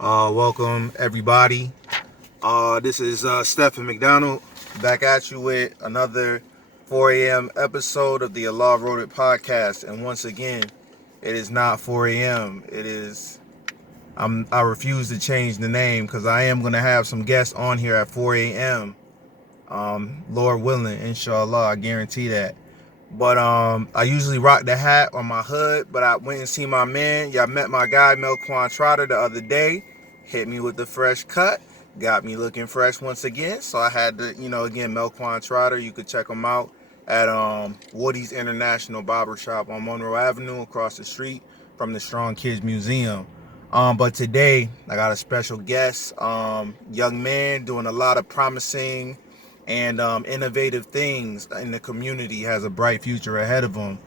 Welcome everybody. This is Stephen McDonald back at you with another 4 a.m. episode of the levelheaded podcast. And once again, it is not 4 a.m. It is. I refuse to change the name because I am gonna have some guests on here at 4 a.m. Lord willing, inshallah, I guarantee that. But I usually rock the hat on my hood, but I went and see my man. Y'all met my guy Melquan Trotter the other day. Hit me with the fresh cut. Got me looking fresh once again. So I had to, again, Melquan Trotter. You could check him out at Woody's International Barbershop on Monroe Avenue across the street from the Strong Kids Museum. But today I got a special guest, young man doing a lot of promising and innovative things in the community. Has a bright future ahead of him.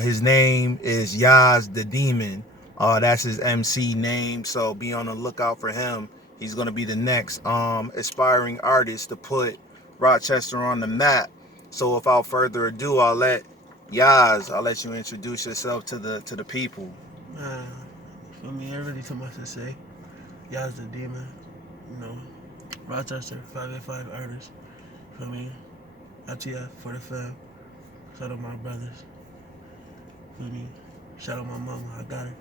His name is Yazz Da Demon. That's his MC name, so be on the lookout for him. He's gonna be the next aspiring artist to put Rochester on the map. So without further ado, I'll let you introduce yourself to the people. For me, ain't really too much to say. Yazz Da Demon, Rochester, 585 artist. For me, ITF for the fam. Shout out my brothers. For me, shout out my mama. I got her.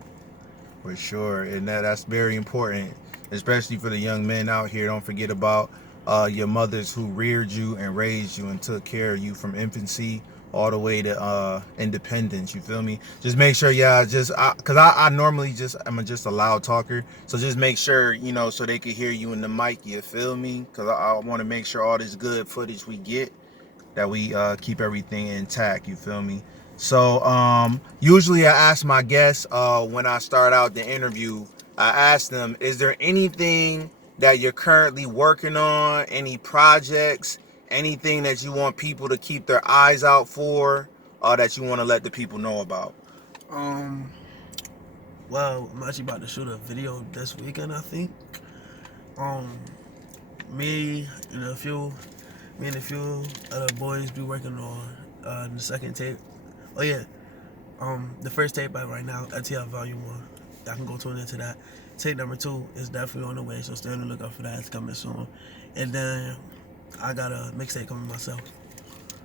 For sure, and that's very important, especially for the young men out here. Don't forget about your mothers who reared you and raised you and took care of you from infancy all the way to independence. You feel me? Just make sure, because I normally I'm just a loud talker, so just make sure, so they can hear you in the mic. You feel me? Because I want to make sure all this good footage we get, that we keep everything intact. You feel me? So usually I ask my guests when I start out the interview, I ask them, is there anything that you're currently working on, any projects, anything that you want people to keep their eyes out for, or that you want to let the people know about? Well, I'm actually about to shoot a video this weekend, I think. Me and a few other boys be working on the second tape. Oh yeah, the first tape out right now, ATL Volume 1. I can go tune into that. Tape number 2 is definitely on the way, so stay on the lookout for that. It's coming soon. And then I got a mixtape coming myself.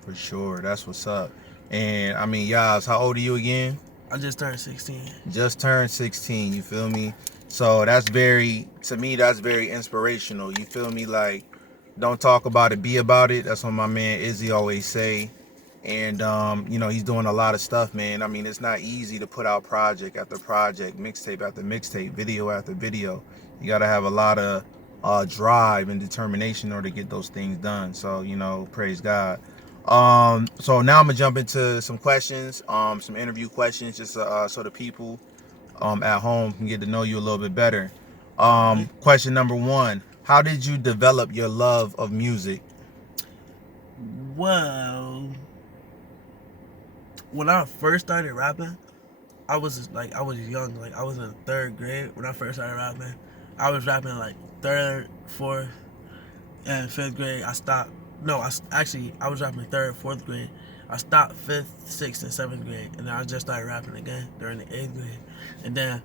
For sure, that's what's up. And I mean, Yaz, how old are you again? I just turned 16. Just turned 16, you feel me? So that's very inspirational. You feel me? Like, don't talk about it, be about it. That's what my man Izzy always say. And he's doing a lot of stuff, man. I mean, it's not easy to put out project after project, mixtape after mixtape, video after video. You gotta have a lot of drive and determination in order to get those things done. So, praise God. So now I'm gonna jump into some questions, some interview questions, just so the people at home can get to know you a little bit better. Question number 1: how did you develop your love of music? Well, when I first started rapping, I was young. Like, I was in 3rd grade when I first started rapping. I was rapping like 3rd, 4th, and 5th grade. I stopped. No, I was rapping 3rd, 4th grade. I stopped 5th, 6th, and 7th grade, and then I just started rapping again during the 8th grade. And then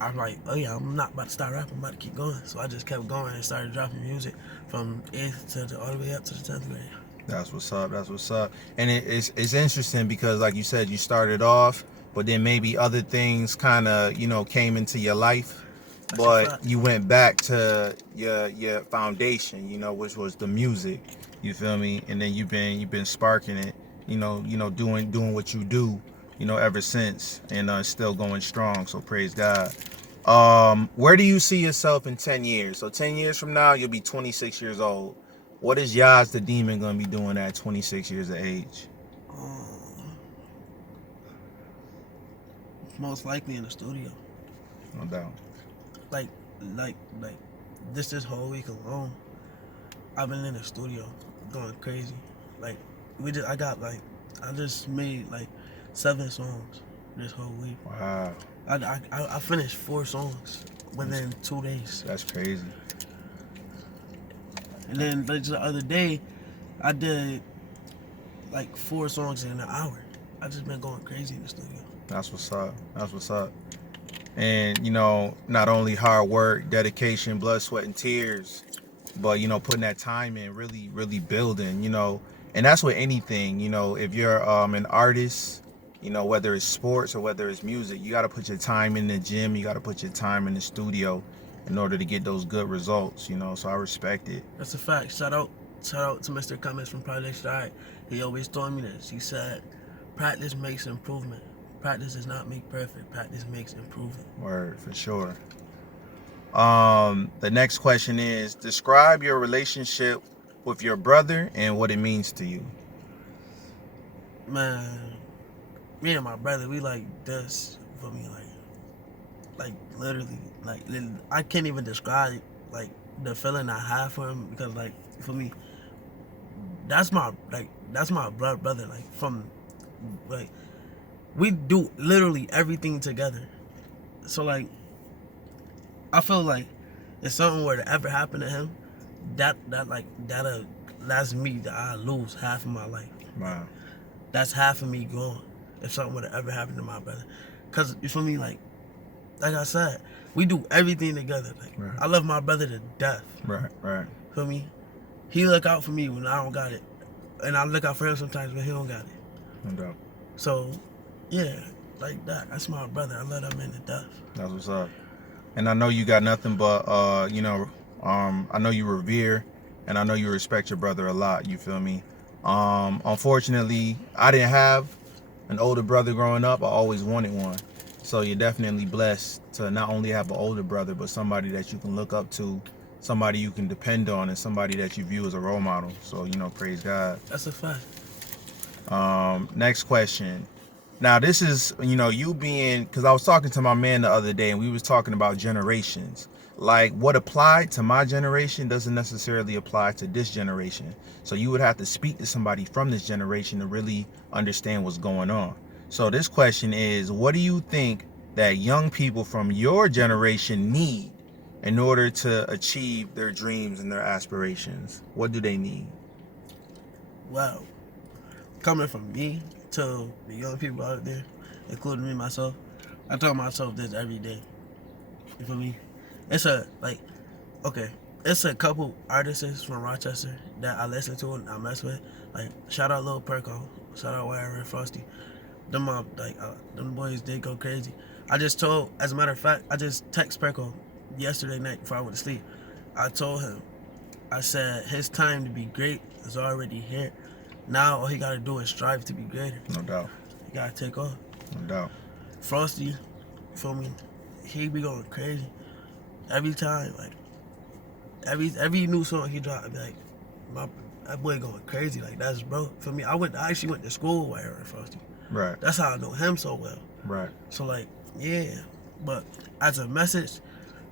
I'm like, oh yeah, I'm not about to stop rapping. I'm about to keep going. So I just kept going and started dropping music from 8th to all the way up to the 10th grade. That's what's up. That's what's up. And it's interesting because, like you said, you started off, but then maybe other things kind of came into your life, but you went back to your foundation, which was the music. You feel me? And then you've been sparking it, doing what you do, ever since, and still going strong. So praise God. Where do you see yourself in 10 years? So 10 years from now, you'll be 26 years old. What is Yazz Da Demon gonna be doing at 26 years of age? Most likely in the studio. No doubt. Like this whole week alone, I've been in the studio going crazy. Like, I just made like 7 songs this whole week. Wow. I finished 4 songs within 2 days. That's crazy. And then like, the other day, I did like 4 songs in an hour. I just been going crazy in the studio. That's what's up. That's what's up. And, not only hard work, dedication, blood, sweat, and tears, but, putting that time in, really, really building, and that's with anything, if you're an artist, whether it's sports or whether it's music, you got to put your time in the gym, you got to put your time in the studio in order to get those good results, so I respect it. That's a fact. Shout out to Mr. Cummins from Project Stride. He always told me this. He said, practice makes improvement. Practice does not make perfect. Practice makes improvement. Word, for sure. The next question is, describe your relationship with your brother and what it means to you. Man, me and my brother, we like this for me, like literally, I can't even describe like the feeling I have for him, because like for me, that's my brother. Like from like we do literally everything together. So like I feel like if something were to ever happen to him, that's me, that I lose half of my life. Wow. That's half of me gone if something were to ever happen to my brother. Cause for me, like I said, we do everything together. Like Right. I love my brother to death. Right. Feel me? He look out for me when I don't got it, and I look out for him sometimes when he don't got it. No doubt. So, yeah, like that. That's my brother. I love that man to death. That's what's up. And I know you got nothing but, I know you revere, and I know you respect your brother a lot. You feel me? Unfortunately, I didn't have an older brother growing up. I always wanted one. So you're definitely blessed to not only have an older brother, but somebody that you can look up to, somebody you can depend on, and somebody that you view as a role model. So, praise God. That's a fact. Next question. Now, this is, you being, because I was talking to my man the other day, and we was talking about generations. Like, what applied to my generation doesn't necessarily apply to this generation. So you would have to speak to somebody from this generation to really understand what's going on. So this question is, what do you think that young people from your generation need in order to achieve their dreams and their aspirations? What do they need? Well, coming from me to the young people out there, including me myself, I tell myself this every day. You feel me? It's a couple artists from Rochester that I listen to and I mess with. Like shout out Lil Perko, shout out Wire and Frosty. Them boys, they go crazy. As a matter of fact, I just text Perko yesterday night before I went to sleep. I told him, I said his time to be great is already here. Now all he gotta do is strive to be greater. No doubt. He gotta take off. No doubt. Frosty, you feel me? He be going crazy. Every time, like every new song he drop, I be like, that boy going crazy. Like that's bro. For me, I actually went to school with Aaron Frosty. Right. That's how I know him so well. Right. So like, yeah. But as a message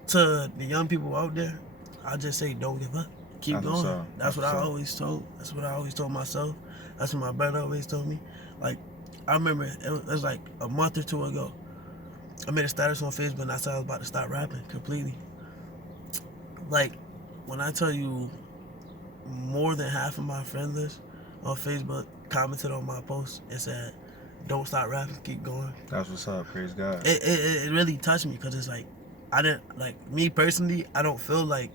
to the young people out there, I just say don't give up. Keep going. That's what I always told. That's what I always told myself. That's what my brother always told me. Like, I remember it was like a month or two ago. I made a status on Facebook and I said I was about to stop rapping completely. Like, when I tell you more than half of my friend list on Facebook commented on my post and said, don't stop rapping, keep going. That's what's up, praise God. It really touched me because it's like, me personally, I don't feel like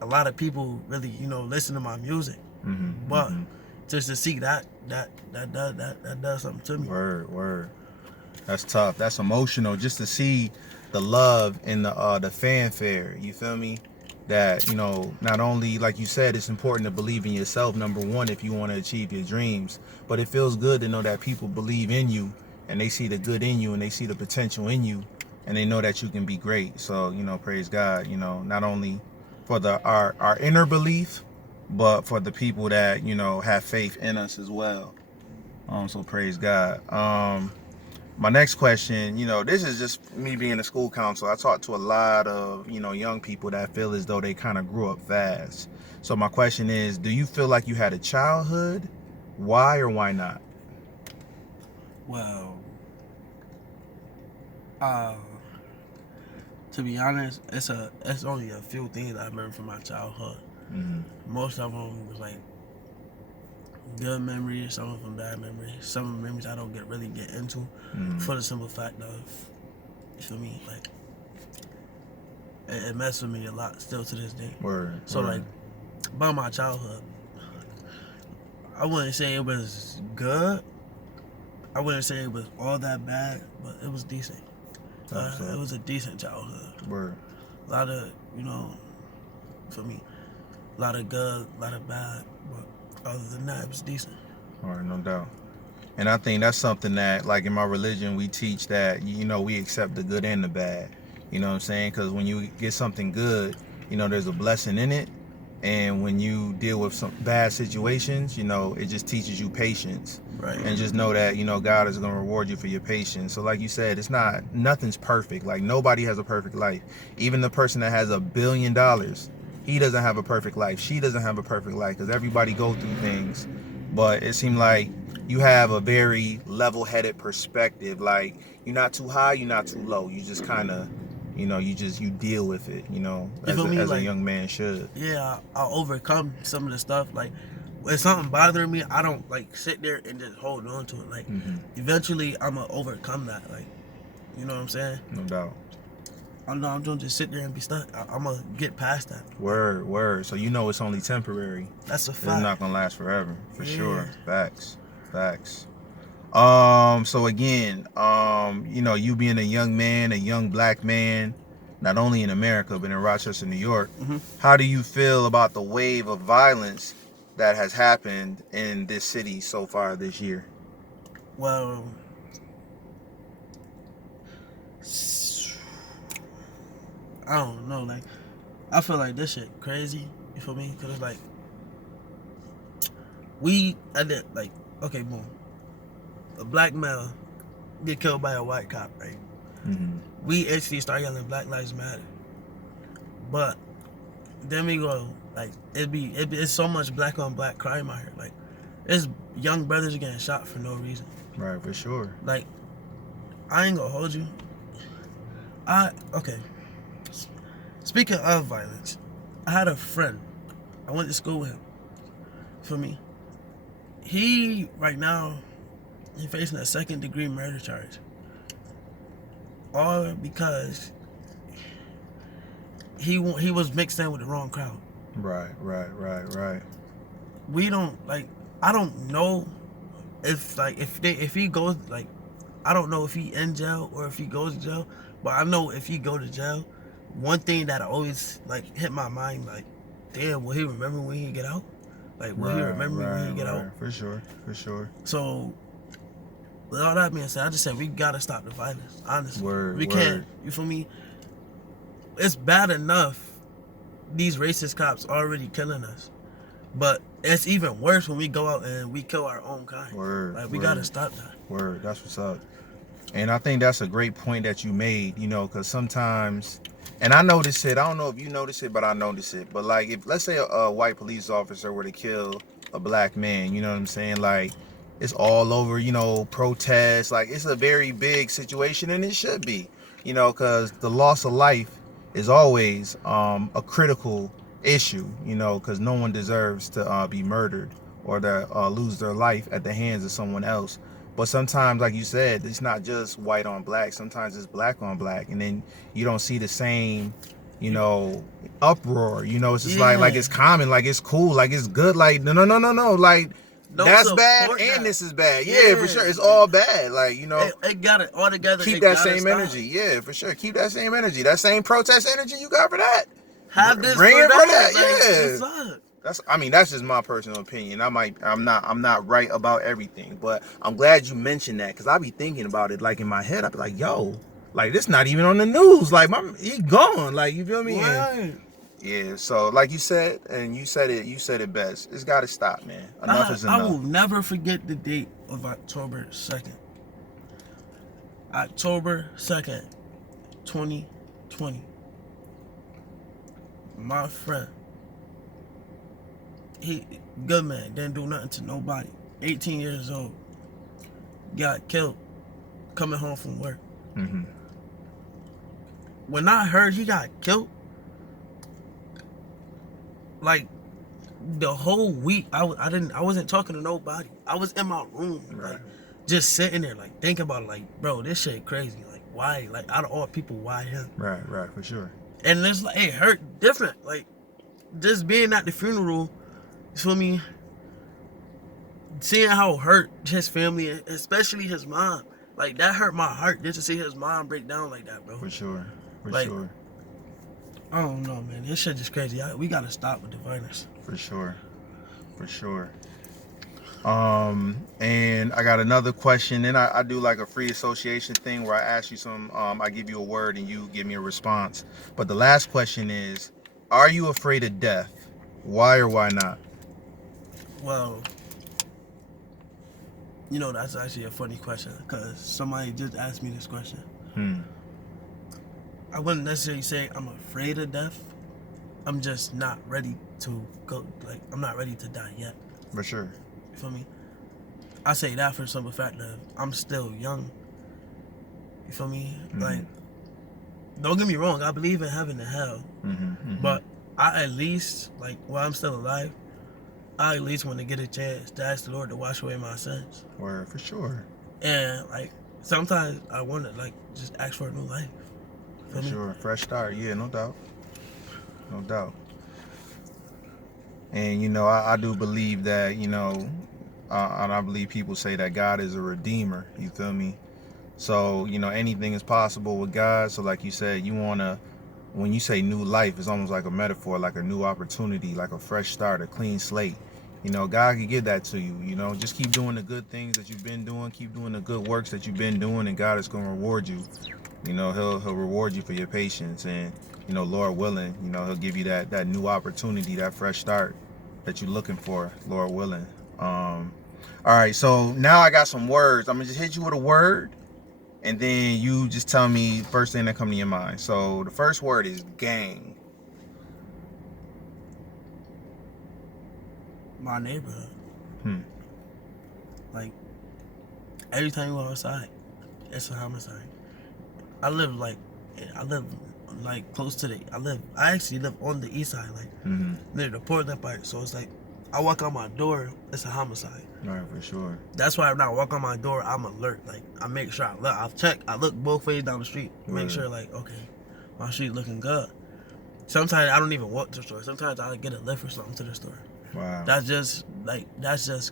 a lot of people really, listen to my music. Mm-hmm, but just to see that does something to me. Word. That's tough. That's emotional. Just to see the love and the fanfare. You feel me? That not only, like you said, it's important to believe in yourself. Number one, if you want to achieve your dreams, but it feels good to know that people believe in you and they see the good in you and they see the potential in you and they know that you can be great. So praise God. Not only for our inner belief, but for the people that have faith in us as well. So praise God. My next question, this is just me being a school counselor. I talk to a lot of young people that feel as though they kind of grew up fast. So my question is, do you feel like you had a childhood? Why or why not? Well, to be honest, it's only a few things I remember from my childhood. Mm-hmm. Most of them was like good memories, some of them bad memories. Some of the memories I don't really get into, for the simple fact of You feel me? Like, it messed with me a lot still to this day. Word. So, like, about my childhood, I wouldn't say it was good. I wouldn't say it was all that bad, but it was decent. It was a decent childhood. Word. A lot of, for me, a lot of good, a lot of bad, but other than that, it was decent. All right, no doubt. And I think that's something that, like in my religion, we teach that, we accept the good and the bad. You know what I'm saying? Because when you get something good, there's a blessing in it. And when you deal with some bad situations, it just teaches you patience. Right. And just know that, God is going to reward you for your patience. So like you said, nothing's perfect. Like nobody has a perfect life. Even the person that has $1 billion, he doesn't have a perfect life. She doesn't have a perfect life because everybody go through things. But it seemed like you have a very level-headed perspective. Like you're not too high, you're not too low. You just kind of, you deal with it, as a young man should. Yeah, I'll overcome some of the stuff. Like, when something bothering me, I don't, like, sit there and just hold on to it. Like, eventually, I'm going to overcome that. Like, you know what I'm saying? No doubt. I'm not going to just sit there and be stuck. I'm going to get past that. Word. So it's only temporary. That's a fact. It's not going to last forever, for sure. Facts. So again, you being a young man, a young black man, not only in America, but in Rochester, New York, how do you feel about the wave of violence that has happened in this city so far this year? Well, I don't know. Like, I feel like this shit crazy. You feel me? Because it's like, okay, boom. A black male get killed by a white cop, right? We actually start yelling Black Lives Matter. But then we go, like, it's so much black on black crime out here. Like, there's young brothers getting shot for no reason. Right, for sure. Like, I ain't gonna hold you. Okay. Speaking of violence, I had a friend. I went to school with him. For me. He, right now, he's facing a 2nd-degree murder charge. All because he was mixed in with the wrong crowd. Right. We don't, like, I don't know if he goes, like, I don't know if he in jail or if he goes to jail, but I know if he go to jail, one thing that always, like, hit my mind, like, damn, will he remember when he get out? Like, will he remember when he get out? For sure. So, with all that being said, I just said we gotta stop the violence. Honestly, we can't. You feel me? It's bad enough these racist cops already killing us, but it's even worse when we go out and we kill our own kind. Like, we gotta stop that. That's what's up. And I think that's a great point that you made. Because sometimes, and I notice it. I don't know if you notice it, but I notice it. But like, if let's say a white police officer were to kill a black man, you know what I'm saying? Like, it's all over, protests. Like, it's a very big situation, and it should be, because the loss of life is always a critical issue, because no one deserves to be murdered or to lose their life at the hands of someone else. But sometimes, like you said, it's not just white on black. Sometimes it's black on black, and then you don't see the same, uproar. It's just like it's common, like it's cool, like it's good. Like no, like. Don't that's bad and that. this is bad. Yeah, for sure. It's all bad. Like, It got it all together. Keep that same energy. Yeah, for sure. Keep that same energy. That same protest energy you got for that. Have this Bring it for that. Like, yeah. That's just my personal opinion. I'm not right about everything, but I'm glad you mentioned that because I be thinking about it like in my head. I be like, yo, like this not even on the news. Like he gone. Like, you feel me? Right. Yeah, so like you said, and you said it best. It's got to stop, man. Enough is enough. I will never forget the date of October 2nd. October 2nd, 2020. My friend, he good man, didn't do nothing to nobody. 18 years old, got killed coming home from work. When I heard he got killed, like, the whole week, I wasn't talking to nobody. I was in my room, like, just sitting there, like, thinking about it, like, bro, this shit crazy. Like, why? Like, out of all people, why him? Right, for sure. And it's like, it hurt different. Like, just being at the funeral, you feel me? Seeing how hurt his family, especially his mom, like, that hurt my heart just to see his mom break down like that, bro. For sure. Like, I don't know, man. This shit just crazy. We gotta stop with the violence. For sure. And I got another question. Then I do like a free association thing where I ask you some, I give you a word and you give me a response. But the last question is, are you afraid of death? Why or why not? Well, you know, that's actually a funny question because somebody just asked me this question. I wouldn't necessarily say I'm afraid of death. I'm just not ready to go. Like, I'm not ready to die yet. For sure. You feel me? I say that for the simple fact that I'm still young. You feel me? Like, don't get me wrong. I believe in heaven and hell. But I at least, like, while I'm still alive, I at least want to get a chance to ask the Lord to wash away my sins. Word, for sure. And, like, sometimes I want to, like, just ask for a new life. For sure. Fresh start. Yeah, no doubt. And, you know, I do believe that, you know, and I believe people say that God is a redeemer. You feel me? So, you know, anything is possible with God. So, like you said, you want to, when you say new life, it's almost like a metaphor, like a new opportunity, like a fresh start, a clean slate. You know, God can give that to you. You know, just keep doing the good things that you've been doing. Keep doing the good works that you've been doing, and God is going to reward you. You know, he'll reward you for your patience, and, you know, Lord willing, you know, he'll give you that new opportunity, that fresh start that you're looking for, Lord willing. All right, so now I got some words. I'm gonna just hit you with a word, and then you just tell me first thing that come to your mind. So the first word is gang. My neighborhood. Like, every time you go outside, it's a homicide. I live close to I actually live on the east side, like near the Portland part. So it's like, I walk out my door, it's a homicide. Right, for sure. That's why when I walk on my door, I'm alert. Like, I make sure I look both ways down the street, make sure, like, okay, my street looking good. Sometimes I don't even walk to the store. Sometimes I get a lift or something to the store. Wow. That's just.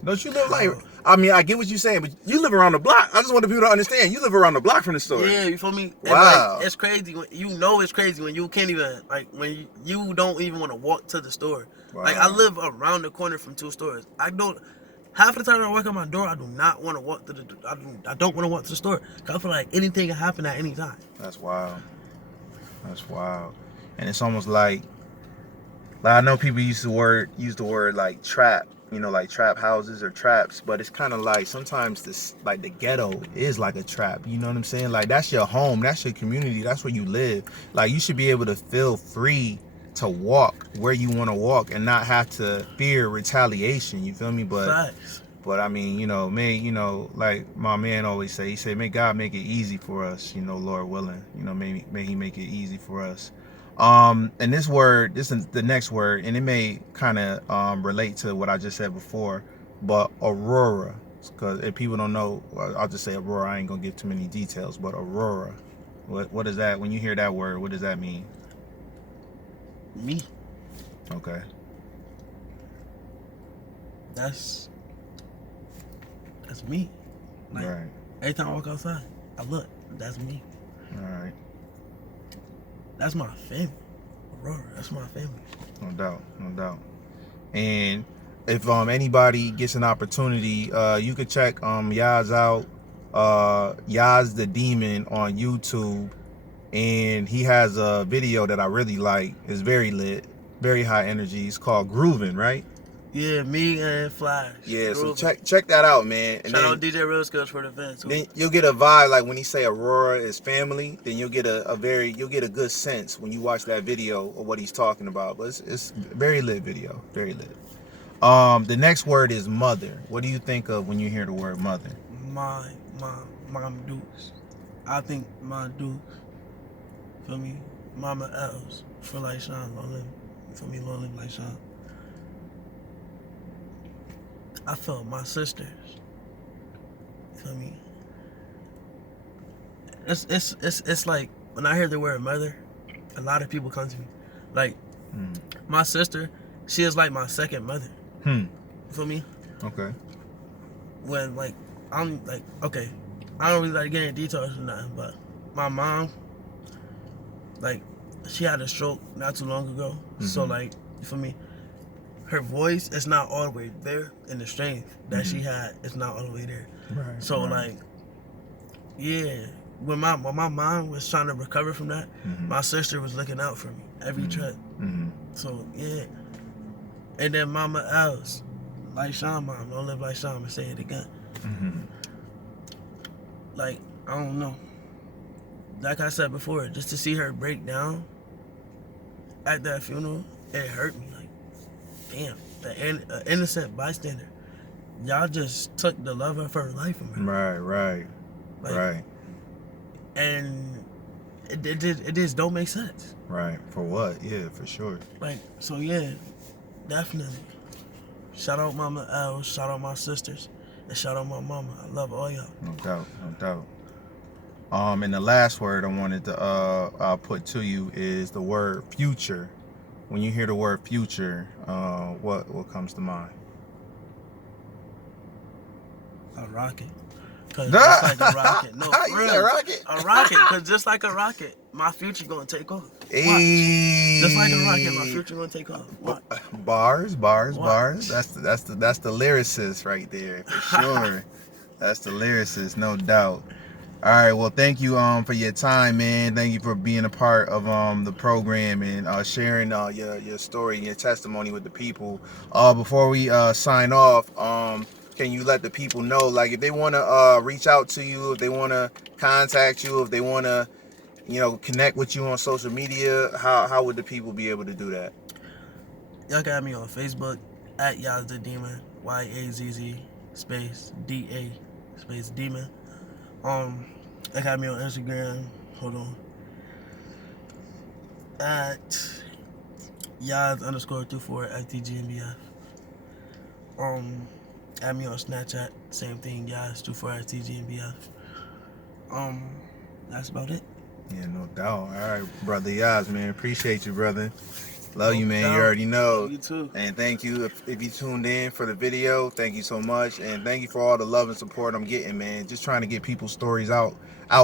Don't you live like? I mean, I get what you're saying, but you live around the block. I just want the people to understand. You live around the block from the store. Yeah, you feel me? Wow. And, like, it's crazy when it's crazy when you can't even, like, when you don't even want to walk to the store. Wow. Like, I live around the corner from 2 stores. Half of the time I walk out my door, I do not want to walk to the. I don't want to walk to the store. Cause I feel like anything can happen at any time. That's wild. And it's almost like I know people use the word like trap, you know, like trap houses or traps, but it's kind of like sometimes this, like, the ghetto is like a trap. You know what I'm saying? Like, that's your home, that's your community, that's where you live. Like, you should be able to feel free to walk where you want to walk and not have to fear retaliation. You feel me? But I mean, you know, like my man always say, he said, may God make it easy for us, you know, Lord willing. You know, may he make it easy for us. And this is the next word, and it may kind of relate to what I just said before, but Aurora, because if people don't know, I'll just say Aurora. I ain't gonna give too many details, but Aurora, what is that? When you hear that word, what does that mean? Me. Okay. That's me. Like, right. Every time I walk outside, I look. That's me. All right. That's my family. Aurora, that's my family. No doubt. And if anybody gets an opportunity, you could check Yazz out, Yazz Da Demon on YouTube, and he has a video that I really like. It's very lit, very high energy. It's called Groovin', right? Yeah, me and Flash. Yeah, Groovin'. so check that out, man. And shout out DJ Real Skills for the event too. Then you'll get a vibe, like when he say Aurora is family, then you'll get a good sense when you watch that video of what he's talking about. But it's very lit video, very lit. The next word is mother. What do you think of when you hear the word mother? My Dukes. I think my Dukes. Feel me? Mama Els. Feel like Sean, Long live. Feel me? Long live like Sean. I felt my sisters. Feel me? It's like when I hear the word mother, a lot of people come to me. Like my sister, she is like my second mother. Hmm. For me. Okay. When like I'm like okay, I don't really like getting details or nothing, but my mom, like, she had a stroke not too long ago. So like for me, her voice is not all the way there, and the strength that she had is not all the way there. Right. So like, yeah, when my mom was trying to recover from that, my sister was looking out for me every trip. So yeah, and then Mama Else, like Sean mom, don't live like Sean, and say it again. Like, I don't know. Like I said before, just to see her break down at that funeral, it hurt me. Like, damn, an innocent bystander. Y'all just took the love of her life from her. Right. Like, Right. And it just don't make sense. Right. For what? Yeah, for sure. Like, so yeah, definitely. Shout out Mama L, shout out my sisters, and shout out my mama. I love all y'all. No doubt. No doubt. And the last word I wanted to put to you is the word future. When you hear the word future, what comes to mind? A rocket. Cause just like a rocket. No, You said rocket? A rocket. Cause just like a rocket, my future gonna take off. Hey. Just like a rocket, my future gonna take off. Watch. Bars. That's the lyricist right there for sure. That's the lyricist, no doubt. All right, well, thank you for your time, man. Thank you for being a part of the program and sharing your story and your testimony with the people. Before we sign off, can you let the people know, like, if they want to reach out to you, if they want to contact you, if they want to, connect with you on social media, how would the people be able to do that? Y'all got me on Facebook at Yazz Da Demon, YAZZ space DA space Demon. They got me on Instagram. Hold on. At Yazz_24 FTGNBF. Add me on Snapchat. Same thing. Yazz24 FTGNBF. That's about it. Yeah, no doubt. All right, brother Yazz, man. Appreciate you, brother. Love you, man. doubt. You already know. You too. And thank you if you tuned in for the video. Thank you so much, and thank you for all the love and support I'm getting, man. Just trying to get people's stories out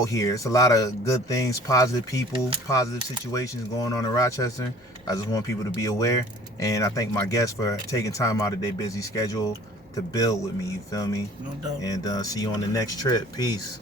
here. It's a lot of good things, positive people, positive situations going on in Rochester. I just want people to be aware, and I thank my guests for taking time out of their busy schedule to build with me. You feel me? No doubt. And see you on the next trip. Peace.